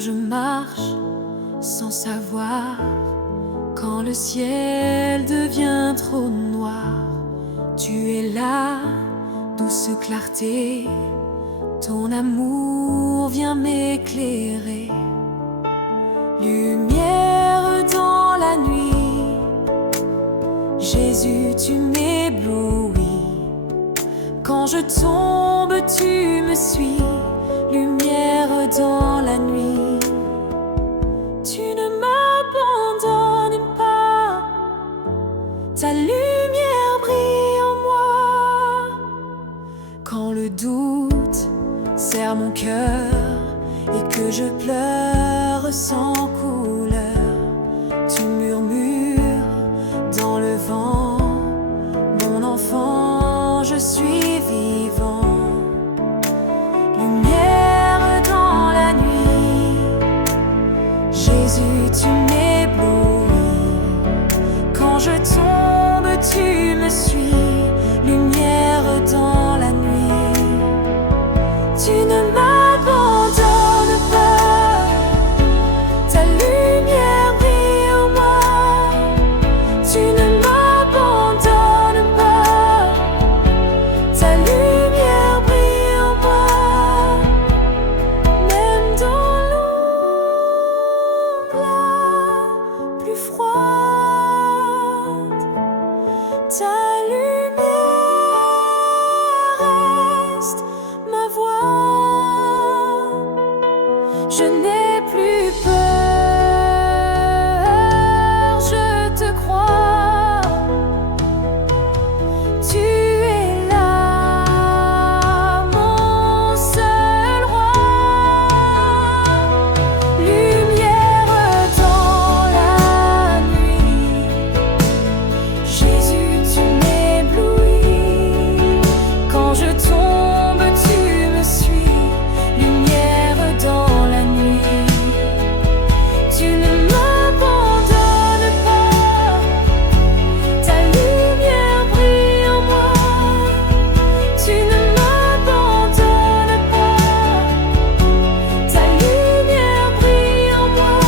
je marche sans savoir, quand le ciel devient trop noir, tu es là, douce clarté, ton amour vient m'éclairer. Lumière dans la nuit, Jésus, tu m'éblouis. Quand je tombe, tu me suis. Lumière dans la nuit, tu ne m'abandonnes pas. Ta lumière brille en moi. Quand le doute serre mon cœur et que je pleure sans couleur, tu murmures dans le vent, mon enfant, je suis vivant. Lumière dans la nuit, Jésus, tu m'éblouis. Quand je tombe, tu me suis. Lumière dans la nuit, tu ne m'abandonnes pas. Ta lumière brille en moi. Tu ne m'abandonnes pas. Ta lumière brille en moi. Même dans l'ombre la plus froide, ta lumière reste ma voix. Je n'ai plus peur, je te crois. Tu es là, mon seul roi. Lumière dans la nuit, Jésus, tu m'éblouis. Quand je tombe, tu me suis. Lumière dans la nuit, tu ne m'abandonnes pas. Ta lumière brille en moi. Tu ne m'abandonnes pas. Ta lumière brille en moi.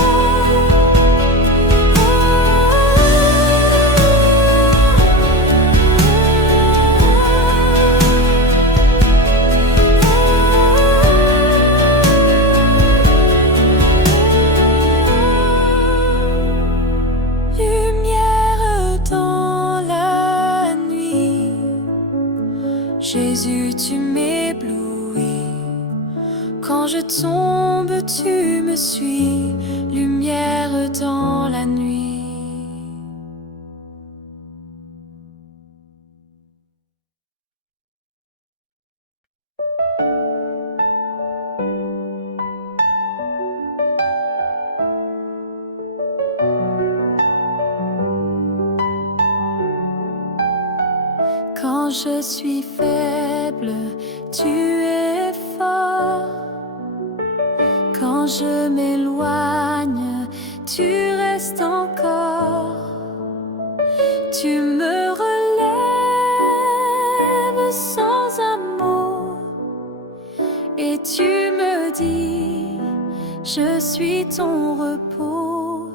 Lumière dans la nuit, Jésus, tu m'éblouis. Quand je tombe, tu me suis. Lumière dans la nuit. Quand je suis faible, tu es fort. Quand je m'éloigne, tu restes encore. Tu me relèves sans un mot et tu me dis, je suis ton repos.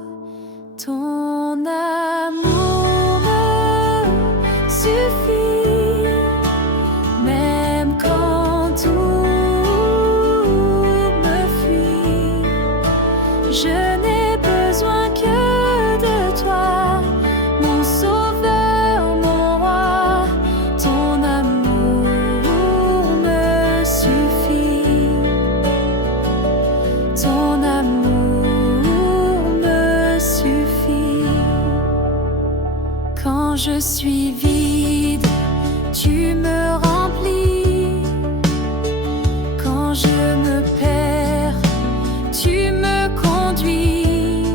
Ton amour me suffit, même quand tout me fuit. Je n'ai besoin que de toi, mon sauveur, mon roi. Ton amour me suffit. Ton amour me suffit. Quand je suis vide, tu me remplis. Quand je me perds, tu me conduis.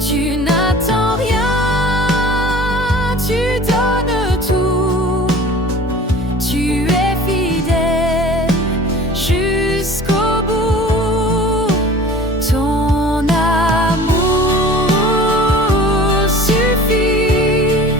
Tu n'attends rien, tu donnes tout. Tu es fidèle jusqu'au bout. Ton amour suffit.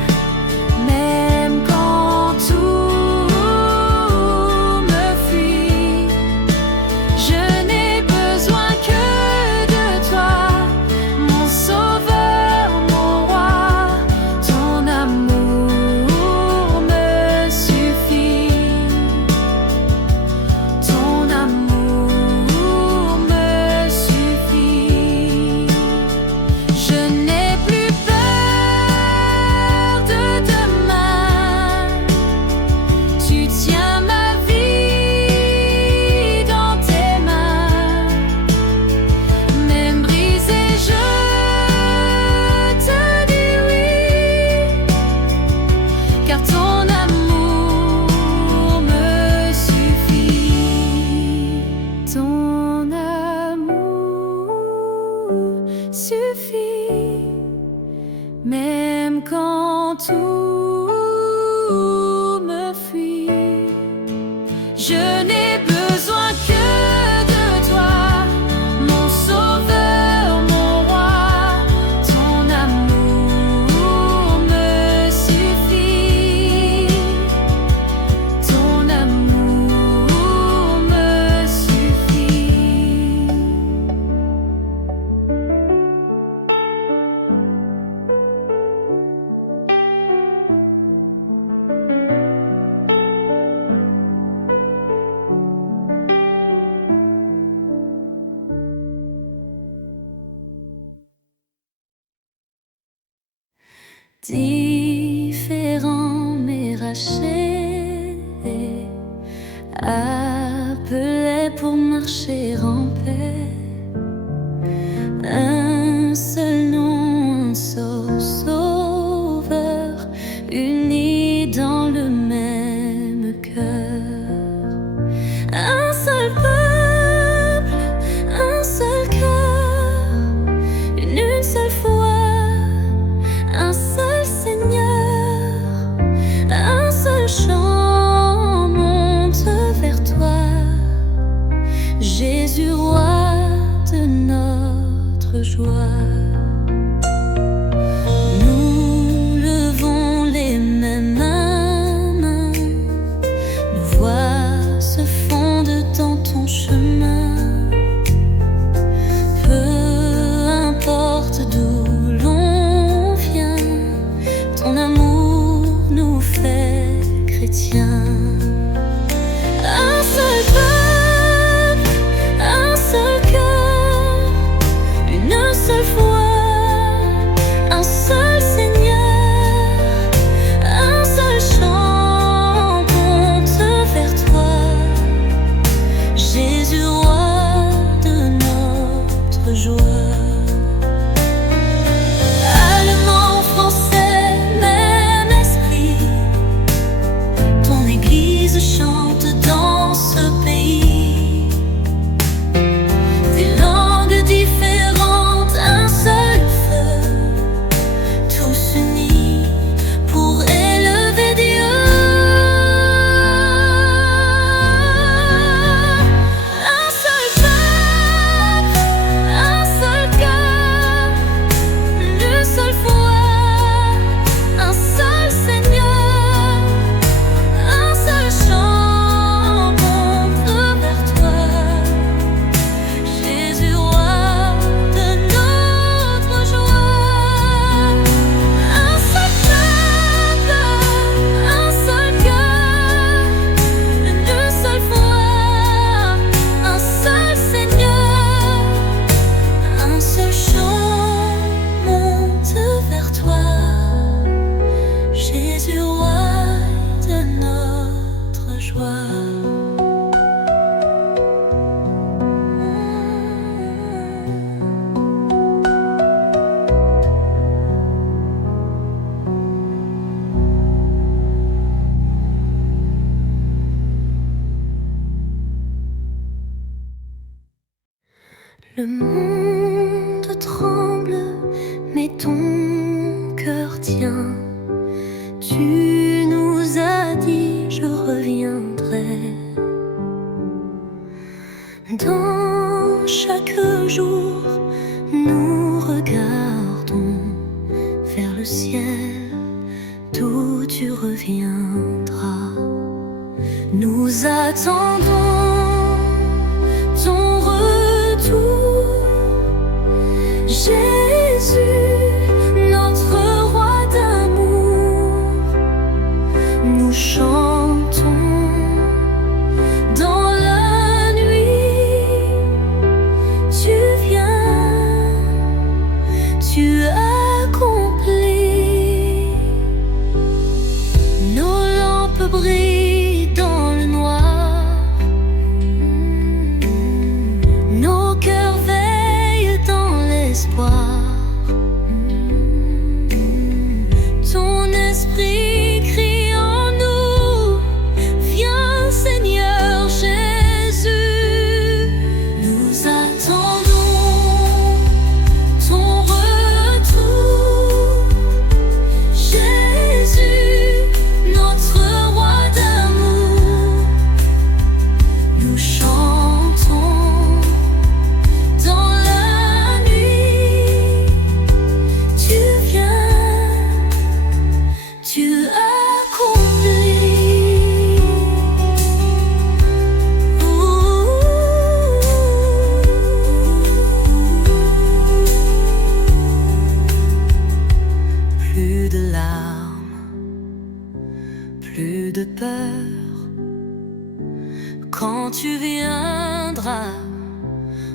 quand tout me fuit. Je n'ai besoin que de toi, mon sauveur, mon roi. Ton amour me suffit. Ton amour me suffit. Différent mais racheté, appelé pour marcher en paix. Un seul nom, un seul sauveur, unis dans le même cœur. Un seul peuple, un seul cœur, une seule foi, un seul Seigneur, un seul chant monte vers toi, Jésus, roi de notre joie. Nous levons les mêmes mains, nos voix se fondent dans ton chemin. Peu importe d'où l'on vient, ton amour nous fait chrétiens. Un seul peuple, un seul cœur, une seule foi, un seul Seigneur, un seul chant monte vers toi, Jésus, roi de notre joie. Allemand, français, même esprit, ton église chante dans ce pays. Des langues différentes, un seul feu, tous unis pour élever Dieu. Un seul peuple, un seul cœur, une seule foi, un seul Seigneur, un seul chant monte vers toi, Jésus, roi de notre joie. Un seul peuple, un seul cœur, une seule foi, un seul Seigneur, un seul chant monte vers toi, Jésus, roi de notre joie. Le monde tremble, mais ton cœur tient. Tu nous as dit, je reviendrai. Dans chaque jour, nous regardons vers le ciel, d'où tu reviendras. Nous attendons ton retour, Jésus, notre roi d'amour. Nous chantons dans la nuit, tu viens, tu accomplis. Nos lampes brillent dans le noir, nos cœurs veillent dans l'espoir.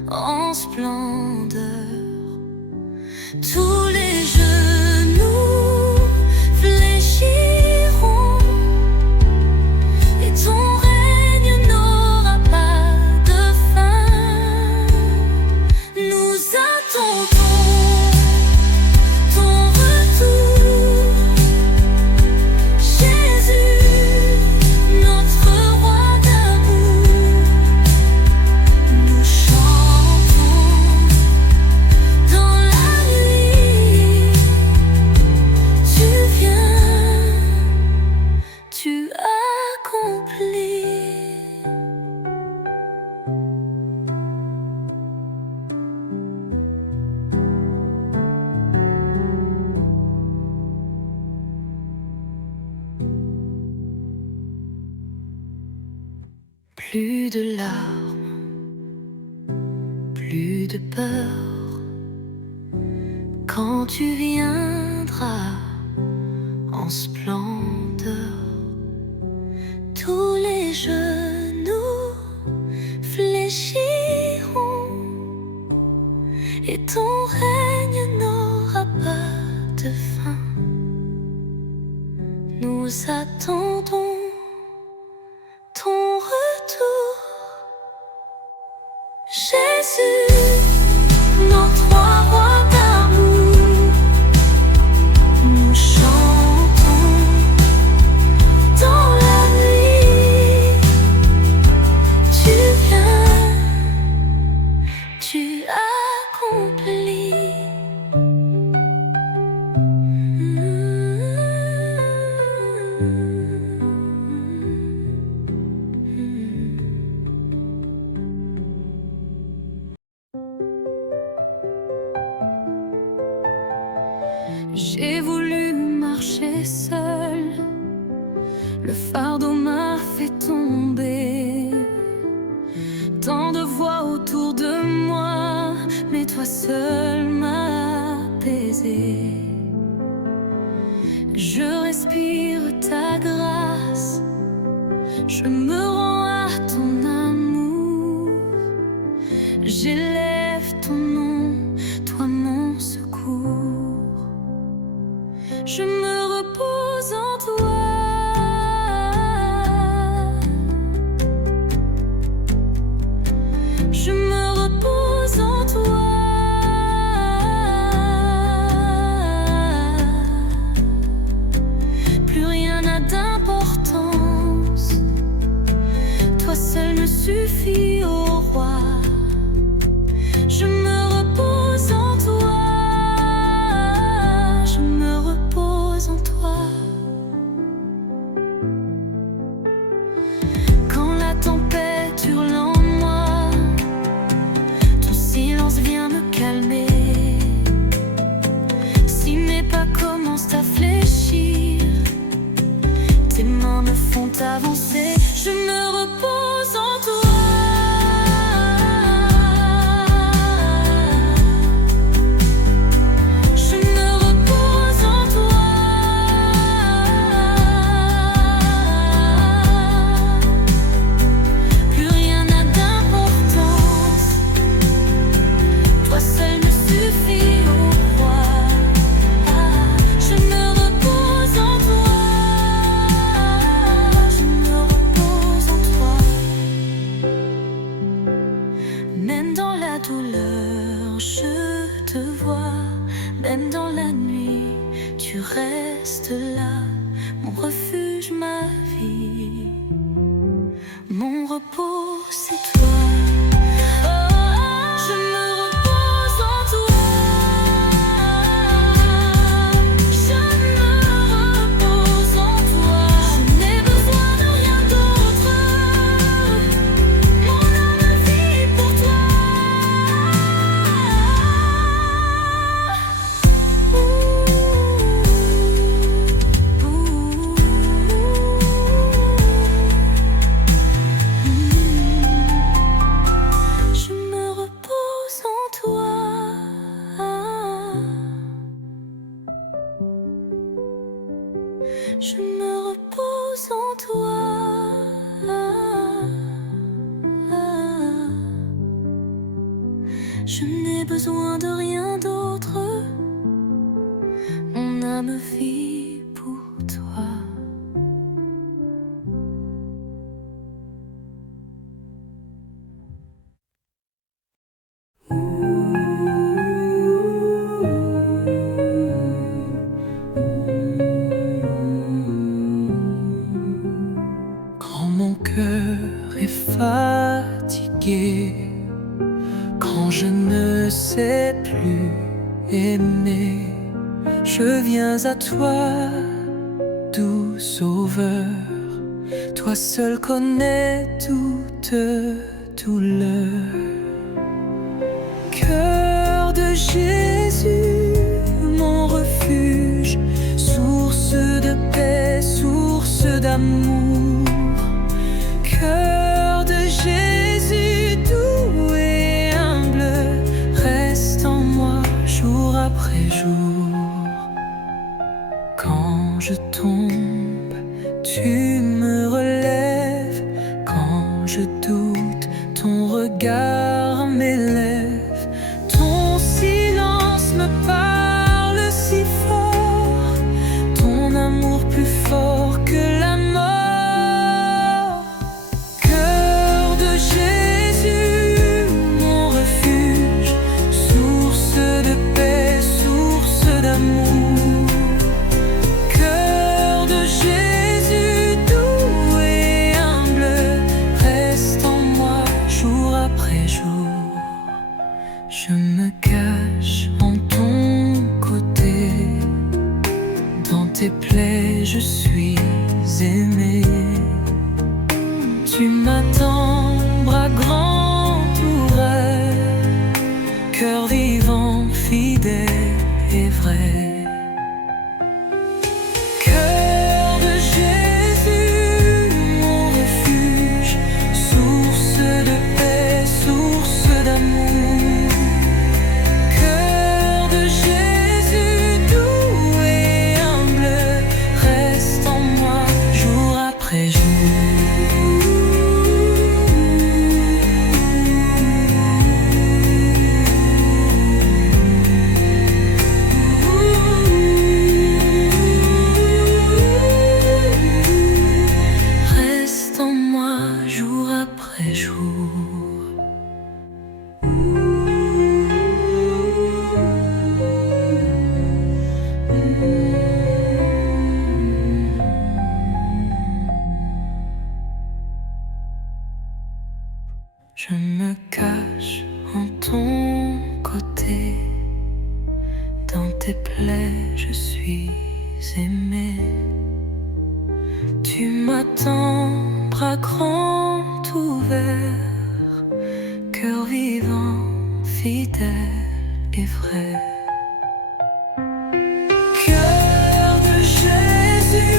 en splendeur. Tous les genoux fléchiront et ton règne n'aura pas de fin. Nous attendons ton retour, Jésus, notre roi d'amour. Nous chantons dans la nuit. Tu viens, tu accomplis. Plus de larmes, plus de peur, quand tu viendras en splendeur. Tous les genoux fléchiront et ton règne n'aura pas de fin. Nous attendons ton retour, Jésus, notre roi d'amour. Nous chantons dans la nuit. Tu viens, tu accomplis. J'ai voulu marcher seul, le fardeau m'a fait tomber. Tant de voix autour de moi, mais toi seul m'as apaisé. Je respire ta grâce, je me rends à ton amour. J'élève ton nom, toi mon secours. Je me repose en toi. Je me repose en toi. Plus rien n'a d'importance. Toi seul me suffit, ô roi. Je me repose en toi. Je me repose en toi. Quand la tempête hurle en moi, ton silence vient me calmer. Si mes pas commencent à fléchir, tes mains me font avancer. Je me repose en toi. Même dans la douleur, je te vois. Même dans la nuit, tu restes là. Mon refuge, ma vie. Mon repos, c'est toi. Je me repose en toi. Je me repose en toi. Je n'ai besoin de rien d'autre. Mon âme vit pour toi. Je n'ai besoin de rien d'autre. Mon âme vit pour toi. Quand mon cœur est fatigué, quand je ne sais plus aimer, je viens à toi, doux sauveur. Toi seul connais toute douleur. Cœur de Jésus, mon refuge, source de paix, source d'amour. Cœur de Jésus, doux et humble, reste en moi jour après jour. Quand je tombe, tu me relèves. Quand je doute, ton regard m'élève. Ton silence me parle si fort, ton amour plus fort que la mort. Cœur de Jésus, mon refuge, source de paix, source d'amour. Cœur de Jésus, doux et humble, reste en moi jour après jour. Je me cache en ton côté, dans tes plaies je suis aimé. Tu m'attends, bras grands ouverts, cœur vivant, fidèle et vrai. Cœur de Jésus, mon refuge, source de paix, source d'amour. Cœur de Jésus, doux et humble, reste en moi jour après jour. Reste en moi jour après jour. Je me cache en ton côté, dans tes plaies je suis aimé. Tu m'attends, bras grands ouverts, cœur vivant, fidèle et vrai. Cœur de Jésus,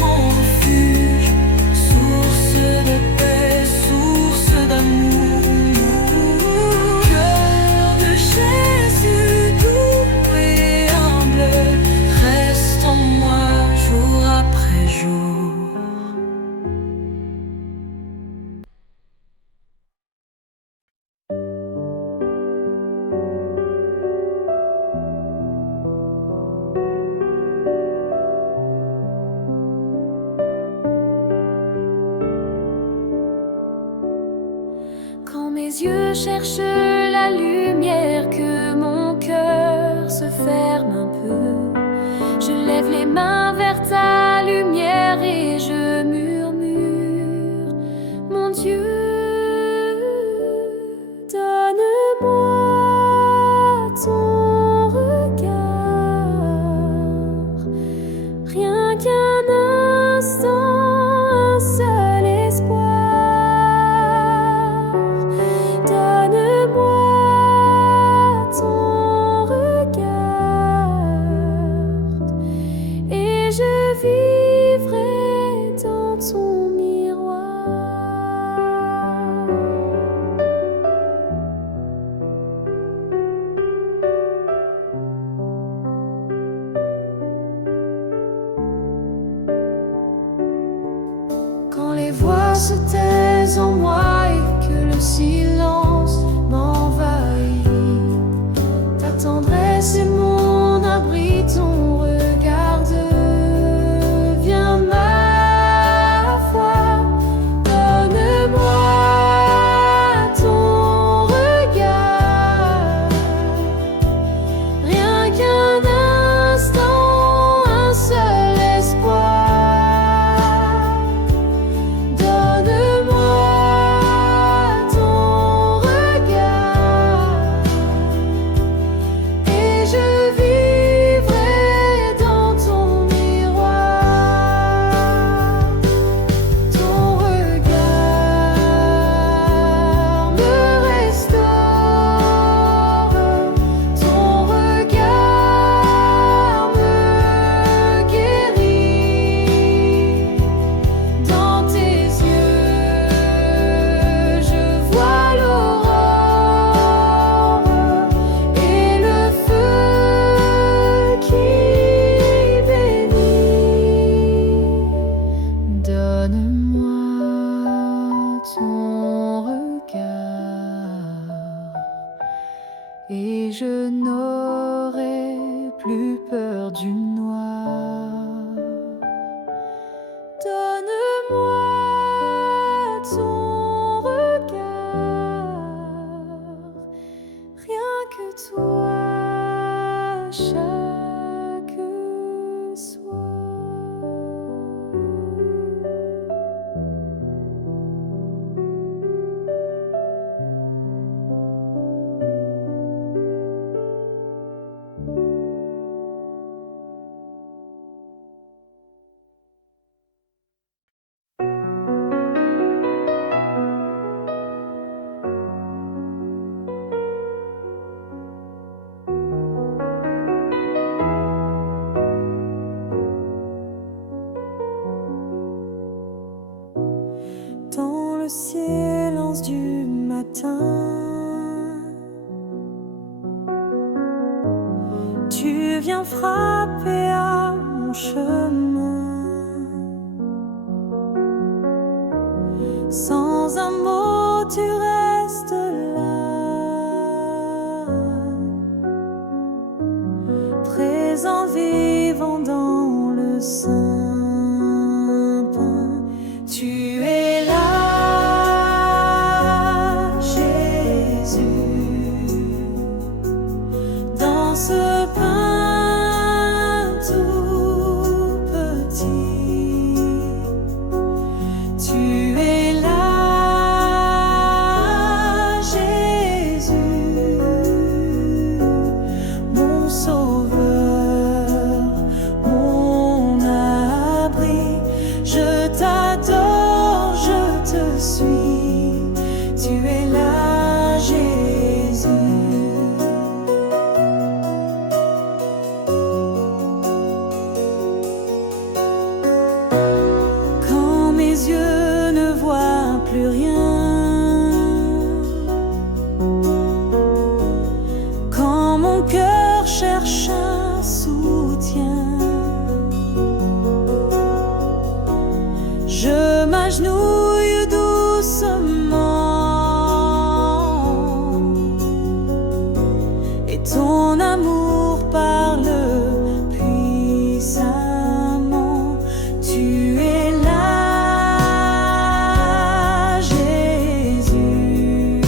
mon refuge, source de paix, source d'amour. Cœur de Jésus, doux et humble, reste en moi jour après jour. Quand mes yeux cherchent la lumière, que mon cœur se ferme un peu, je lève les mains vers ta lumière et je murmure: mon Dieu, donne-moi ton regard, rien qu'un instant, un seul espoir. Donne-moi ton regard et je vivrai et je n'aurai plus peur du noir. Donne-moi ton regard, rien que toi, chaque soir. Dans le silence du matin, tu viens frapper à mon chemin. Sans un mot, tu restes là, présent, vivant dans le sein. Tu es là, Jésus, dans ce pain tout petit. Tu es là, Jésus, mon sauveur, mon abri. Je t'adore, je te suis, tu es là, Jésus. Quand mes yeux ne voient plus rien, quand mon cœur cherche un soutien, je m'agenouille doucement et ton amour parle puissamment. Tu es là, Jésus,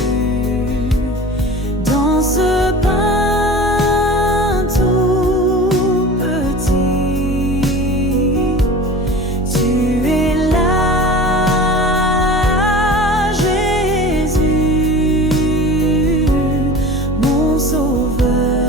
dans ce pain tout petit. Tu es là, Jésus, mon sauveur.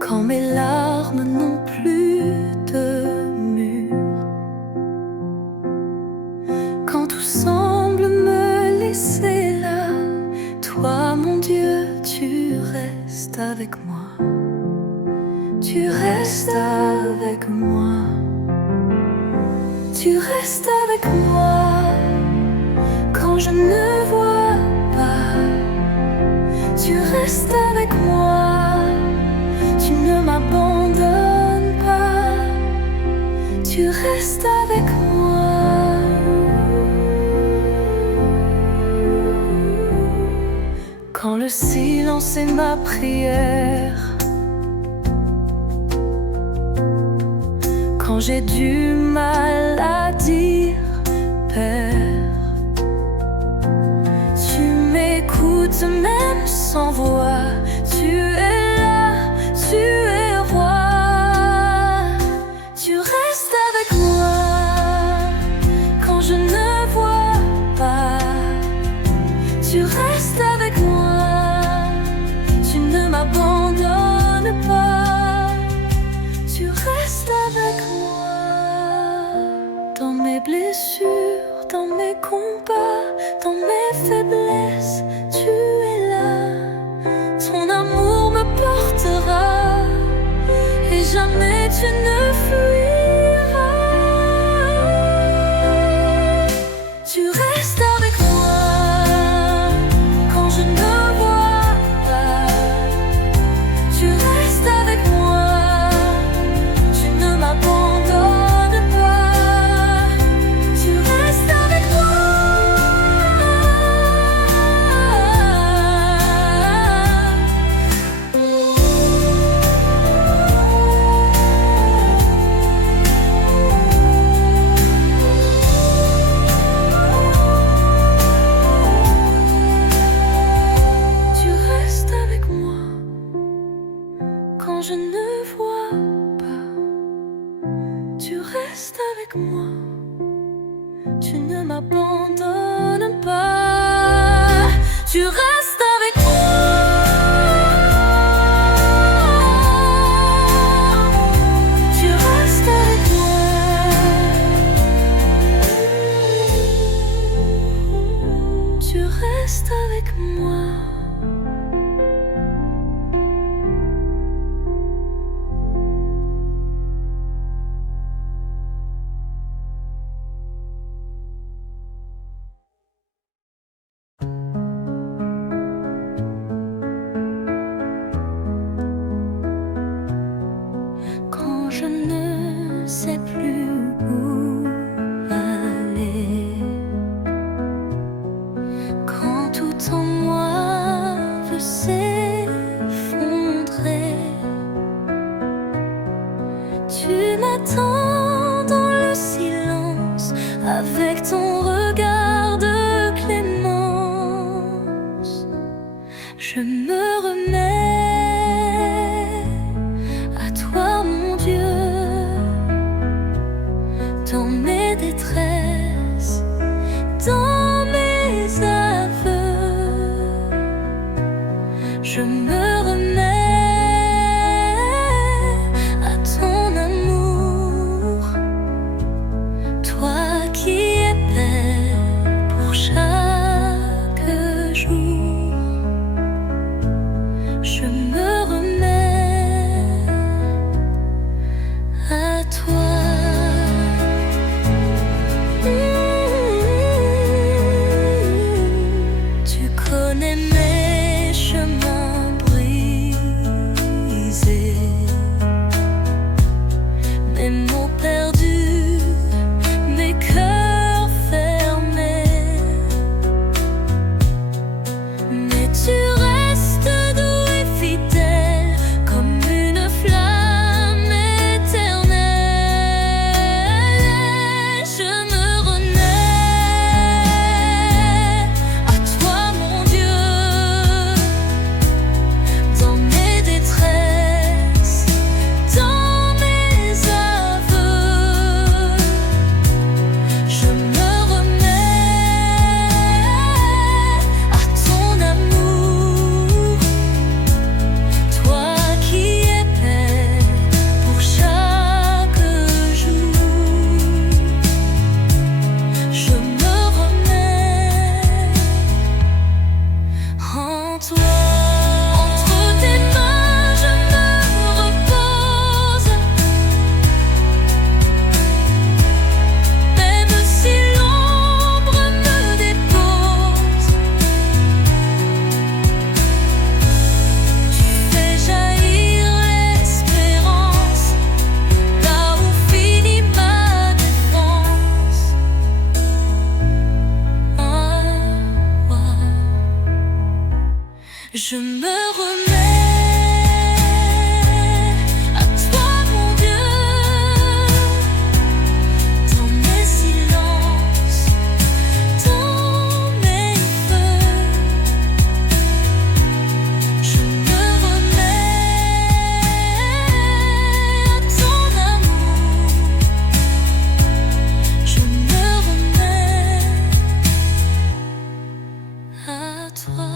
quand mes larmes n'ont plus de mur, quand tout semble me laisser là, toi mon Dieu, tu restes avec moi, tu restes avec moi, tu restes avec moi, quand je ne vois pas, tu restes avec moi, tu ne m'abandonnes pas, tu restes avec moi. Quand le silence est ma prière, quand j'ai du mal à dire Père, tu m'écoutes même sans voix, tu es là, tu es roi, tu restes avec moi, quand je ne vois pas, tu restes avec moi, tu ne m'abandonnes pas, tu restes avec moi. Dans mes blessures, dans mes combats, dans mes faiblesses, tu es là, ton amour me portera, et jamais tu ne fuiras. Tu restes avec moi, quand je ne vois pas, tu restes avec moi, tu ne m'abandonnes pas, tu restes avec moi. Tu restes avec moi, quand je ne vois pas, tu restes avec moi, tu ne m'abandonnes pas, tu restes avec moi. Tu restes avec moi. Tu restes avec moi. Quand je ne sais plus où aller, quand tout en moi veut s'effondrer, tu m'attends dans le silence avec ton regard de clémence. Je me remets à toi, mon Dieu, dans mes détresses, dans mes aveux. Je me remets à ton amour, toi qui es belle pour chaque jour. Je me remets à toi. Tu connais mes chemins brisés, mes mots perdus, mes cœurs fermés. Mais tu restes doux et fidèle. remets à toi, mon Dieu, dans mes silences, dans mes feux. Je me remets à ton amour. Je me remets à toi.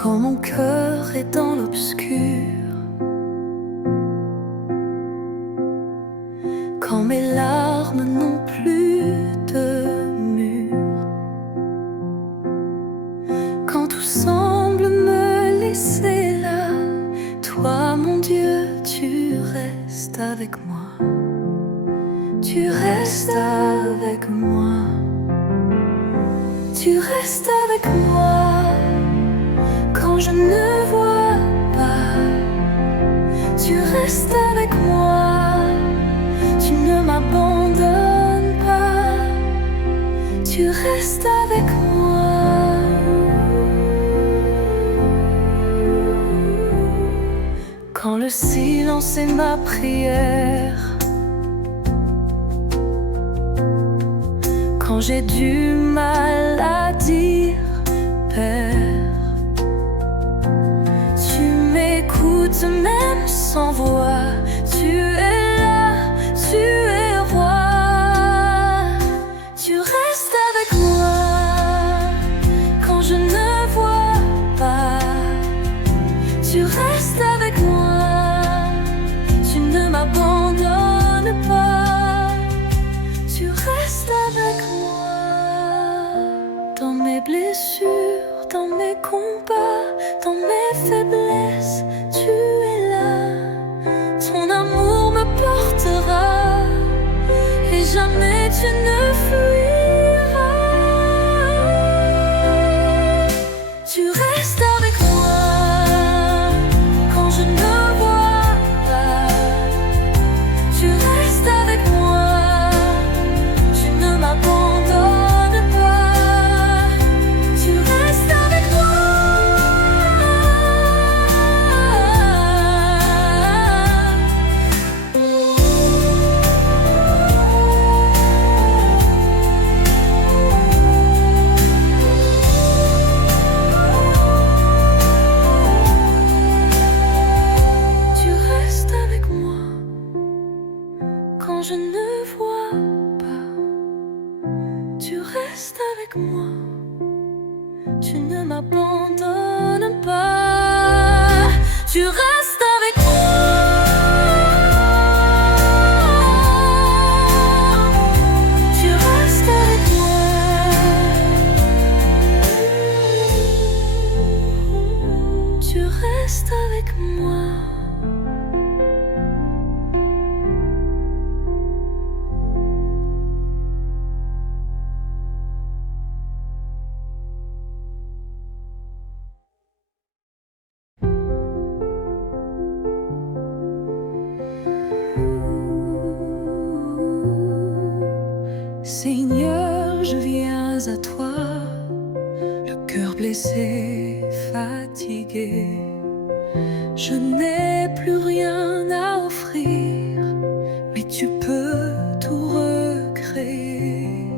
Quand mon cœur est dans l'obscur, quand mes larmes n'ont plus de mur, quand tout semble me laisser là, toi, mon Dieu, tu restes avec moi. Tu restes avec moi. Tu restes avec moi. Quand je ne vois pas, tu restes avec moi. Tu ne m'abandonnes pas. Tu restes avec moi. Quand le silence est ma prière, quand j'ai du mal à dire Père, même sans voix, tu es là, tu es roi. Tu restes avec moi quand je ne vois pas. Tu restes avec moi, tu ne m'abandonnes pas. Tu restes avec moi dans mes blessures, dans mes combats, dans mes faiblesses. Tu es là, ton amour me portera et jamais tu ne fuiras. Tu restes avec moi quand je ne vois pas. Tu restes avec moi, tu ne m'abandonnes pas. Tu restes avec moi. Quand je ne vois pas, tu restes avec moi. Tu ne m'abandonnes pas. Tu restes avec moi. Tu restes avec moi. Tu restes avec moi. Seigneur, je viens à toi, le cœur blessé, fatigué. Je n'ai plus rien à offrir, mais tu peux tout recréer.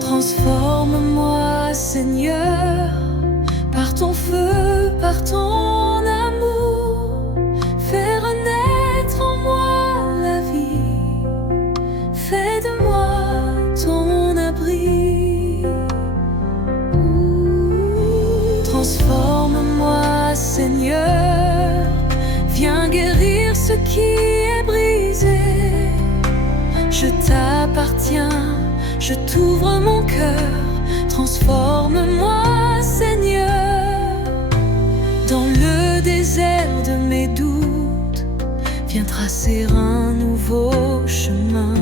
Transforme-moi, Seigneur, par ton feu, par ton amour. Fais renaître en moi la vie. Fais de moi ton abri. Transforme-moi, Seigneur, viens guérir ce qui est brisé. Je t'appartiens, je t'ouvre mon cœur. Transforme-moi, Seigneur. viens tracer un nouveau chemin.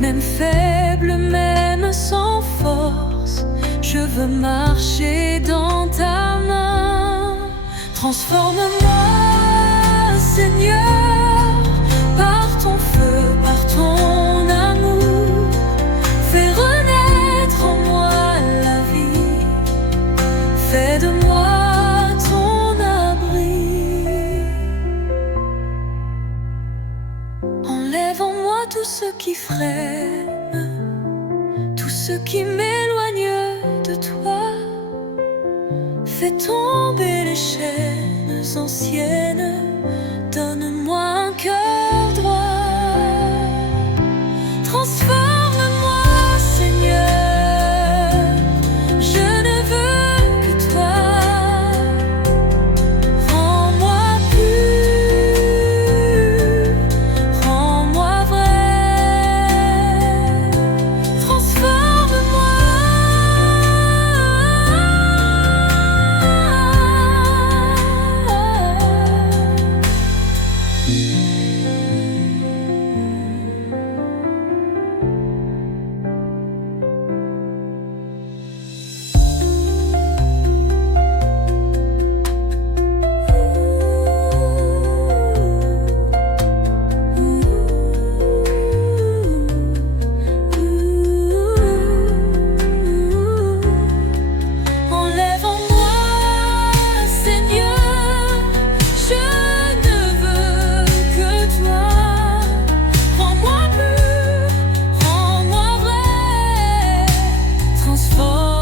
Même faible, même sans force, je veux marcher dans ta main. Transforme-moi, Seigneur, par ton feu, par ton amour. Fais renaître en moi la vie. Fais de moi ton abri. Enlève en moi tout ce qui freine, tout ce qui m'éloigne de toi. Fais tomber les chaînes anciennes, donne-moi un cœur droit. Transforme-moi, Seigneur, je ne veux que toi. Rends-moi pur, rends-moi vrai. Transforme-moi. Enlève en moi, Seigneur, je ne veux que toi. Rends-moi pur, rends-moi vrai. Transforme-moi.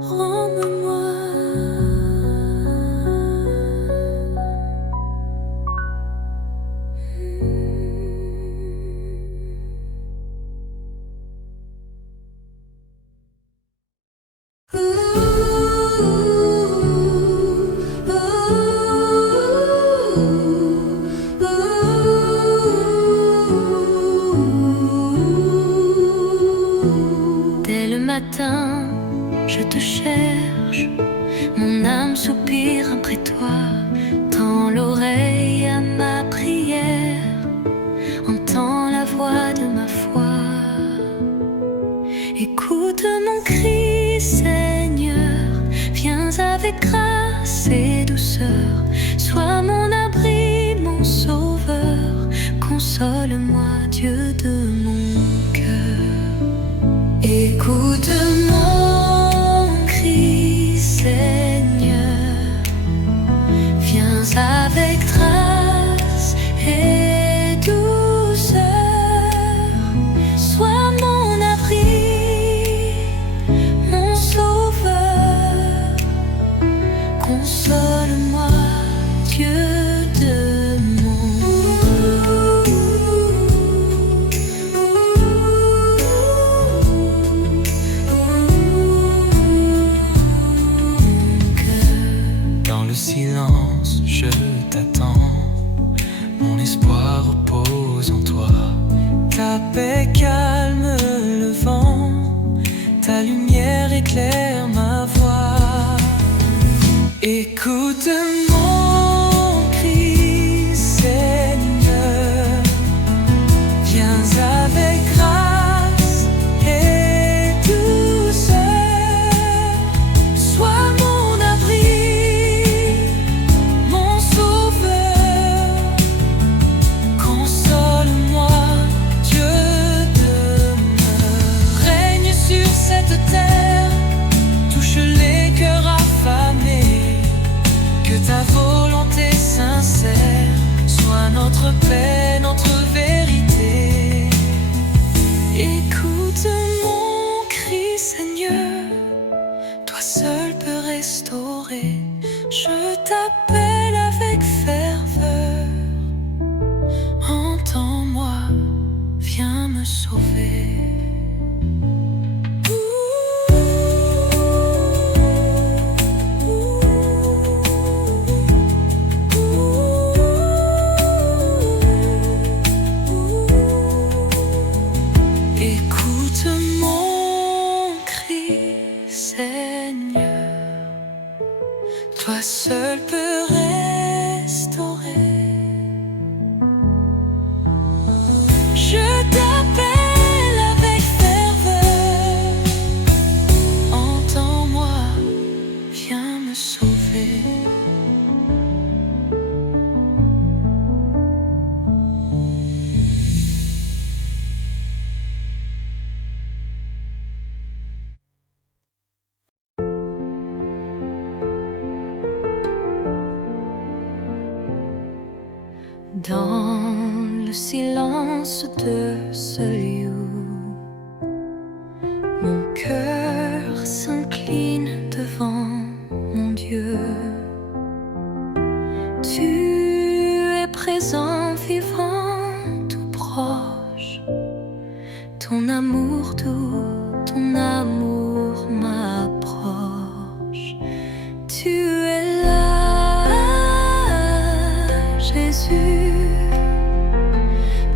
Rends-moi. Dès le matin, je te cherche, mon âme soupire après toi. Tends l'oreille à ma prière, entends la voix de ma foi. Écoute mon cri, Seigneur, viens avec grâce et douceur. Sois mon abri, mon sauveur, console-moi, Dieu de mon cœur. Écoute mon cri, Seigneur, viens avec grâce et douceur. Sois mon abri, mon sauveur, console-moi, Dieu de mon cœur. Dans le silence, je t'attends. Mon espoir repose en toi. Ta paix calme le vent. Ta lumière éclaire ma voix. Écoute mon cri, Seigneur. Viens avec grâce et douceur. Sois mon abri, mon sauveur. Console-moi, Dieu demeure. Règne sur cette terre, touche les cœurs affamés. Que ta volonté sincère soit notre paix, notre vérité. Écoute mon cri, Seigneur, toi seul peux restaurer. Je t'appelle avec ferveur. Entends-moi, viens me sauver. silence de ce lieu. Mon cœur s'incline devant mon Dieu. Tu es présent, vivant, tout proche. Ton amour doux, ton amour m'approche. Tu es là, Jésus,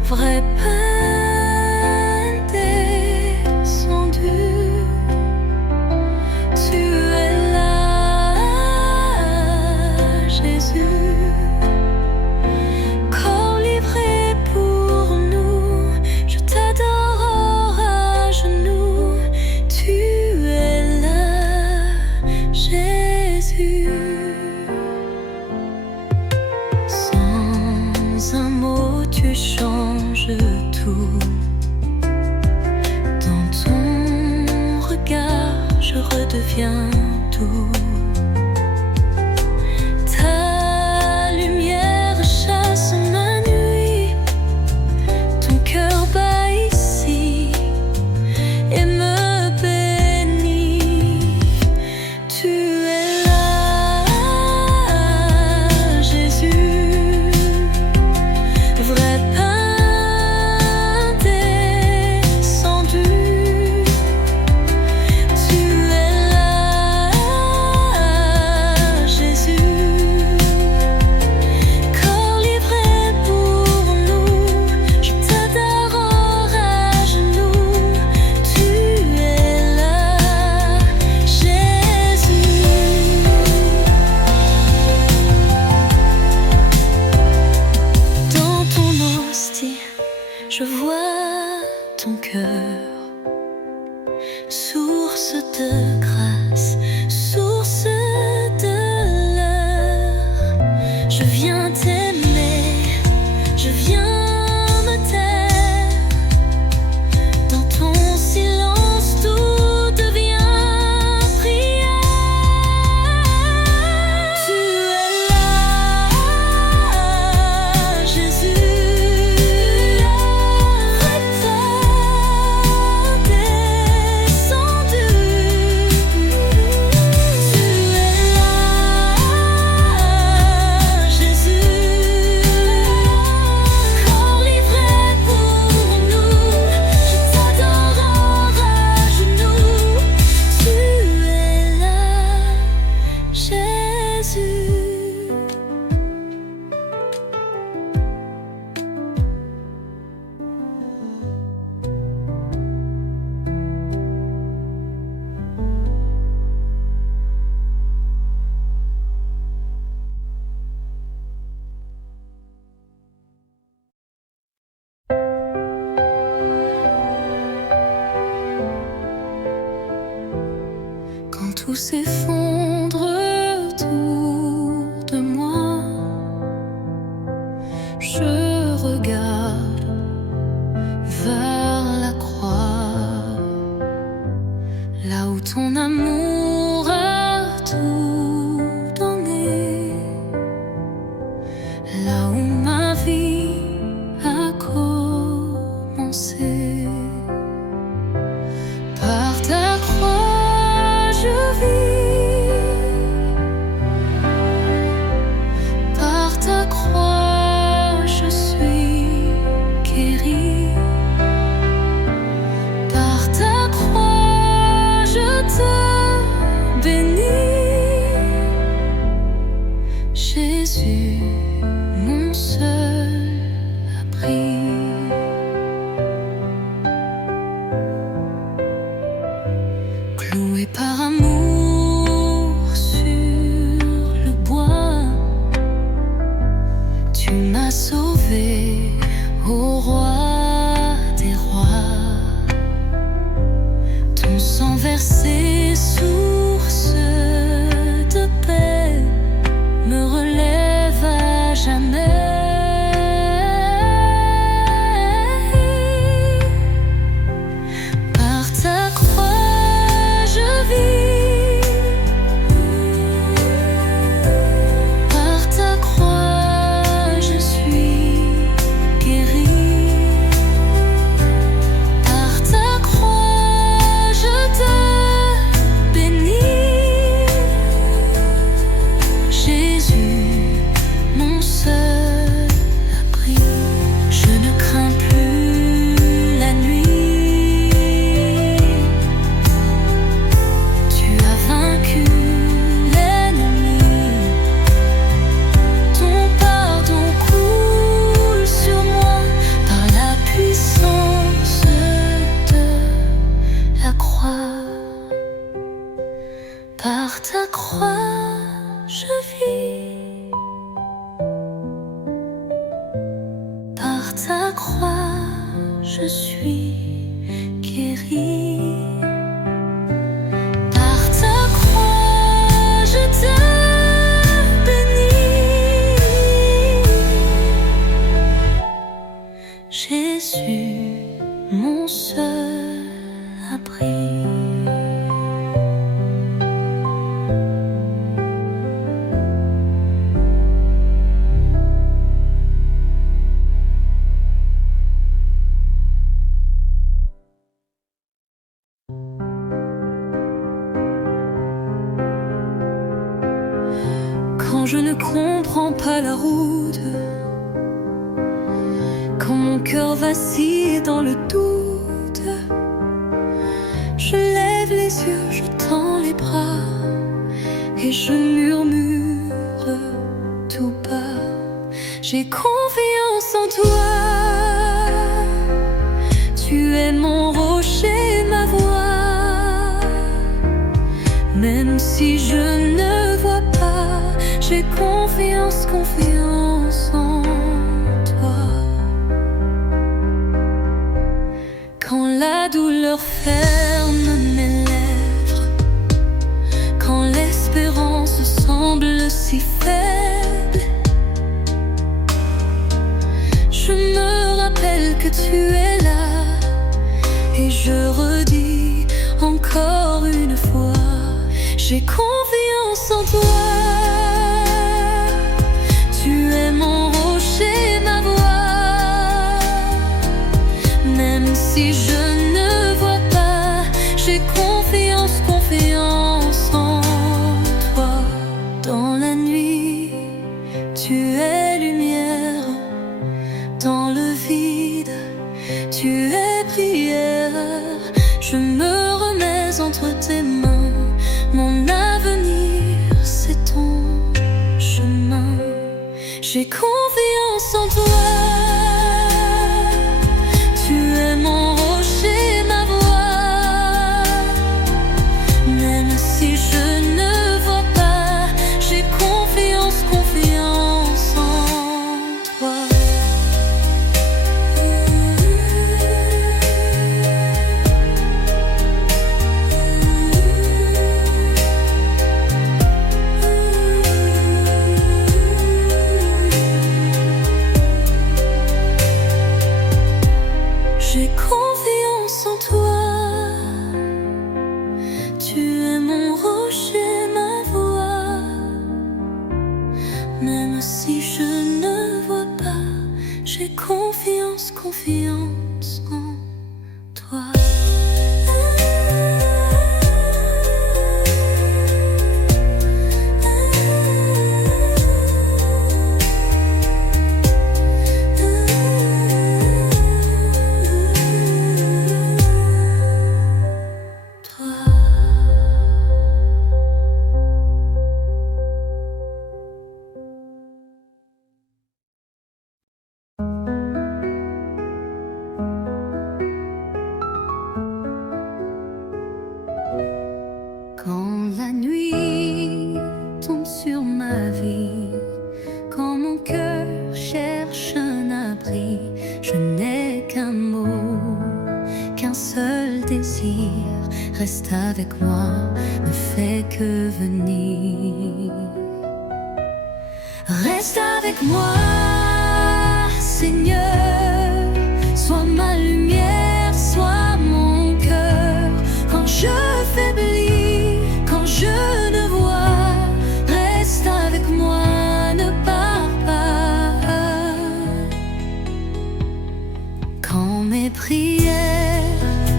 vrai pain descendu. Tu es là, Jésus, corps livré pour nous. Je t'adore à genoux. Tu es là, Jésus. Sans un mot, tu changes tout. Dans ton regard, je redeviens doux. Ta lumière chasse ma nuit. Ton cœur bat ici et me bénit. Tu es là, Jésus, vrai pain descendu. Tu es là, Jésus, corps livré pour nous. Je t'adore à genoux. Tu es là, Jésus. Dans ton hostie, je vois ton cœur, source de grâce, source de l'heure. Je viens t'aimer, je viens me taire. Dans ton silence, tout devient prière. Tu es là, Jésus, vrai pain descendu. Tu es là, Jésus, corps livré pour nous. Je t'adore à genoux. Tu es là, Jésus. Quand tout s'effondre autour de moi, je regarde vers la croix, là où ton amour a tout donné, là où ma vie a commencé. Par ta croix, je vis. Par ta croix, je suis guéri. Par ta croix, je te bénis. Jésus, mon seul abri. je suis guérie. Par ta croix, je te bénis. Jésus, mon seul abri. Quand je ne comprends pas la route, quand mon cœur vacille dans le doute, je lève les yeux, je tends les bras et je murmure tout bas: j'ai confiance en toi. Tu es mon rocher, ma voix. Même si je ne vois pas, j'ai confiance, confiance en toi. Quand la douleur ferme mes lèvres, quand l'espérance semble si faible, je me rappelle que tu es là et je redis encore une fois: j'ai confiance en toi. Tu es mon rocher, ma voix. Même si je ne vois pas, j'ai confiance, confiance en toi. Dans la nuit, tu es lumière. Dans le vide, tu es prière. Je me remets entre tes mains. Mon avenir, c'est ton chemin. J'ai confiance en toi. Tu es mon rocher, ma voix. Même si je ne vois pas, j'ai confiance, confiance en toi. J'ai confiance en toi. Tu es mon rocher, ma voix. Même si je ne vois pas, j'ai confiance, confiance en toi. Quand la nuit tombe sur ma vie, quand mon cœur cherche un abri, je n'ai qu'un mot, qu'un seul désir: reste avec moi, ne fais que venir. Reste avec moi, Seigneur, sois ma lumière, sois mon cœur. Quand je faiblis, quand je ne vois, reste avec moi, ne pars pas. Quand mes prières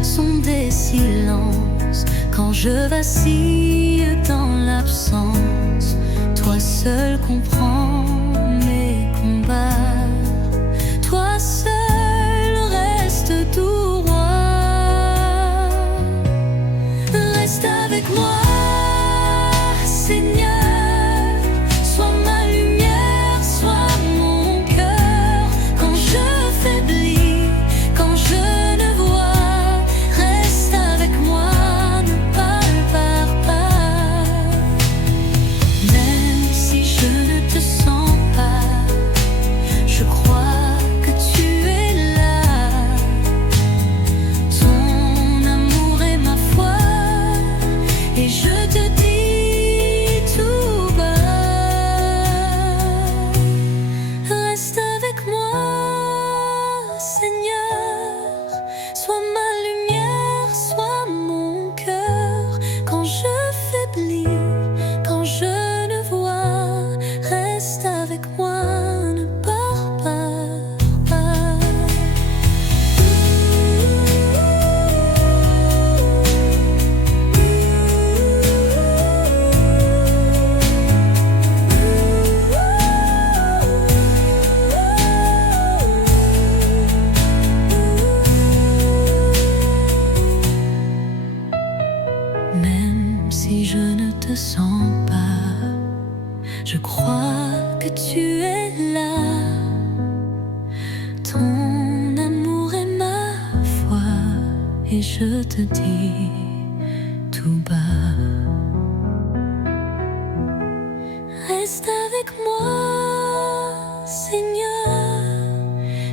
sont des silences, quand je vacille dans l'absence, toi seul comprends mes combats. Toi seul reste tout roi. Reste avec moi, Seigneur, sois ma lumière, sois mon cœur. Quand je faiblis, quand je ne vois, reste avec moi, ne pars pas. Même si je ne te et je te dis tout bas, reste avec moi, Seigneur,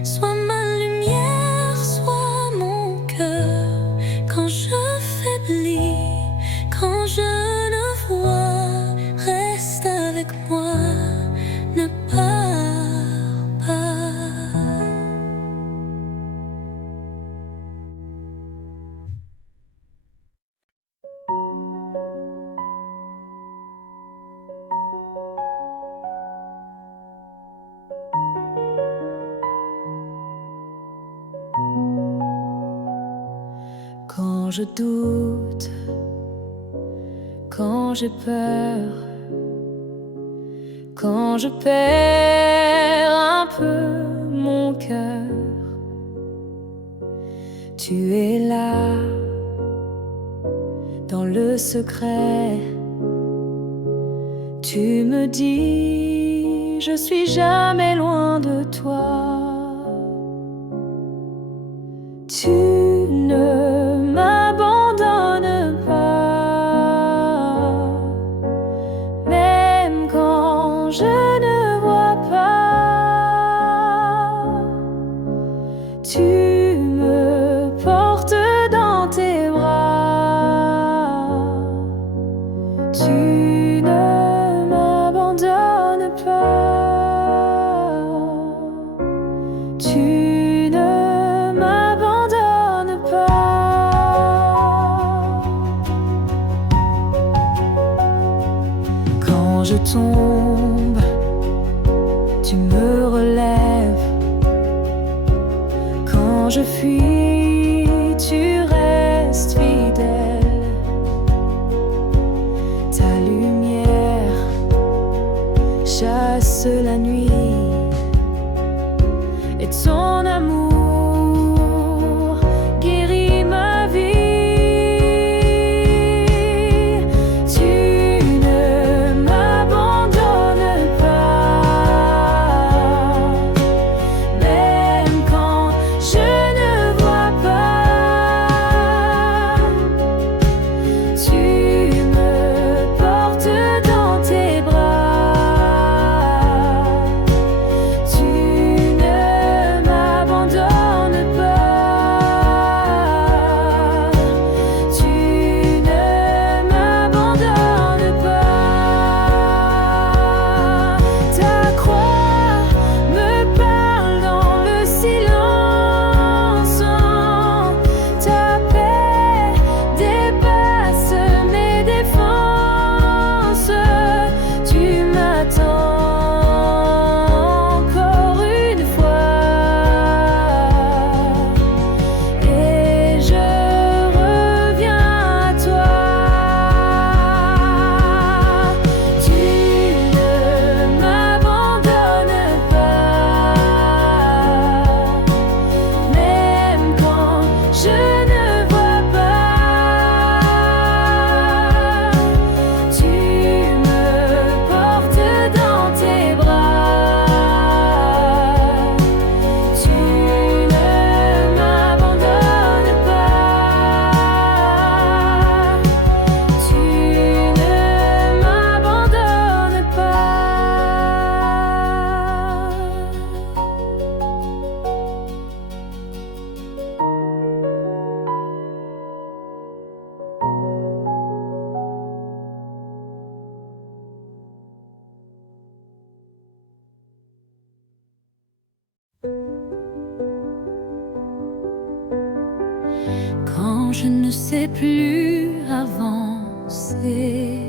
sois ma lumière, sois mon cœur, quand je faiblis, quand je ne vois, reste avec moi, ne pars pas. Quand je doute, quand j'ai peur, quand je perds un peu mon cœur, tu es là, dans le secret. Tu me dis, je suis jamais loin de toi. Tu ne m'abandonnes pas, même quand je ne vois pas. Tu me portes dans tes bras. Tu ne m'abandonnes pas. Tu ne m'abandonnes pas. Quand je tombe, tu me relèves. Quand je fuis, tu restes fidèle. Ta lumière chasse la nuit et ton amour guérit ma vie. Tu ne m'abandonnes pas, même quand je ne vois pas. Tu me portes dans tes bras. Tu ne m'abandonnes pas. Tu ne m'abandonnes pas. Ta croix me parle dans le silence. Ta paix dépasse mes défenses. Tu m'attends encore une fois et je reviens à toi. Tu ne m'abandonnes pas, même quand je ne vois pas. Tu me portes dans tes bras. Tu ne m'abandonnes pas. Tu ne m'abandonnes Quand je ne sais plus avancer,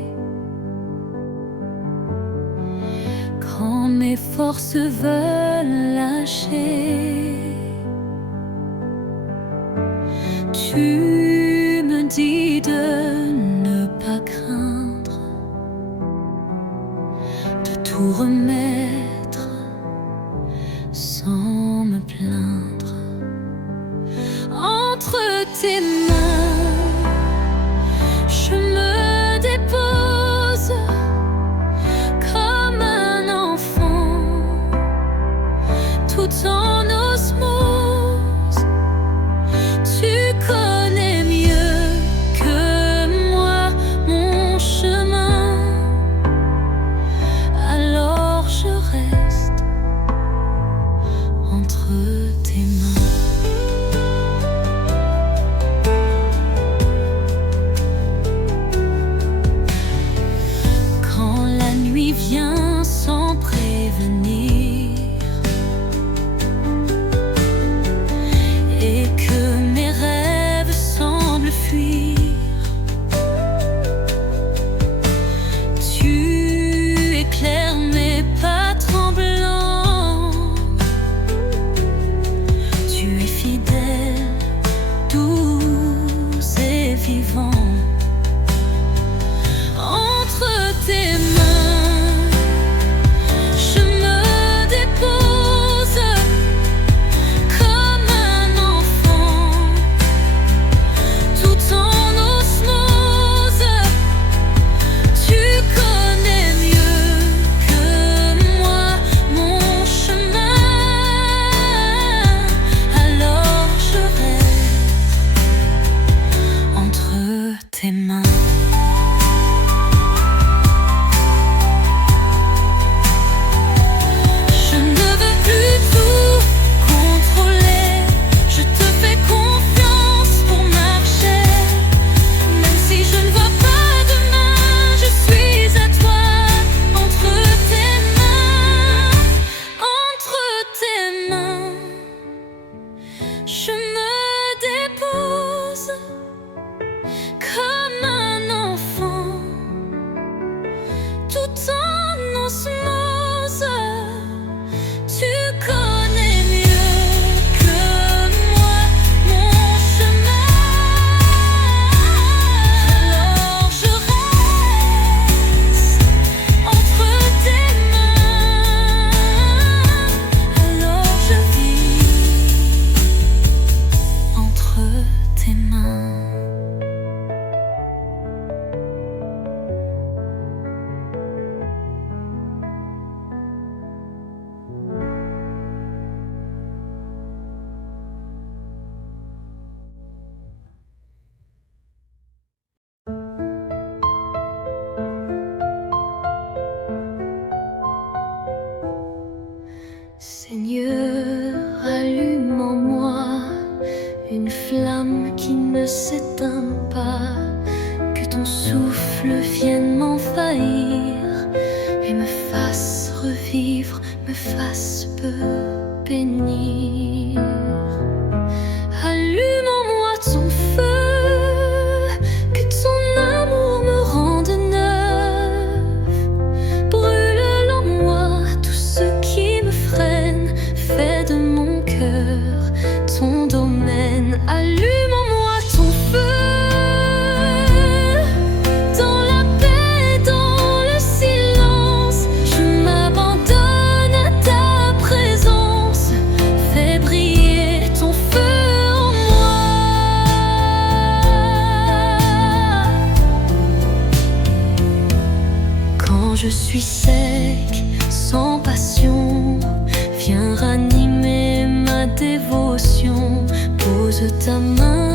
quand mes forces veulent lâcher, tu me dis de ne pas craindre, de tout remettre sans me plaindre. Entre tes mains, je me dépose comme un enfant, tout en osmose. Tu connais une flamme qui ne s'éteint pas, que ton souffle vienne m'envahir et me fasse revivre, me fasse bénir. Allume en moi ton feu, que ton amour me rende neuf. Brûle en moi tout ce qui me freine, fais de mon cœur ton domaine. Allume en moi ton feu, dans la paix, dans le silence, je m'abandonne à ta présence. Fais briller ton feu en moi. Quand je suis sec, sans passion, viens ranimer ma dévotion. Pose ta main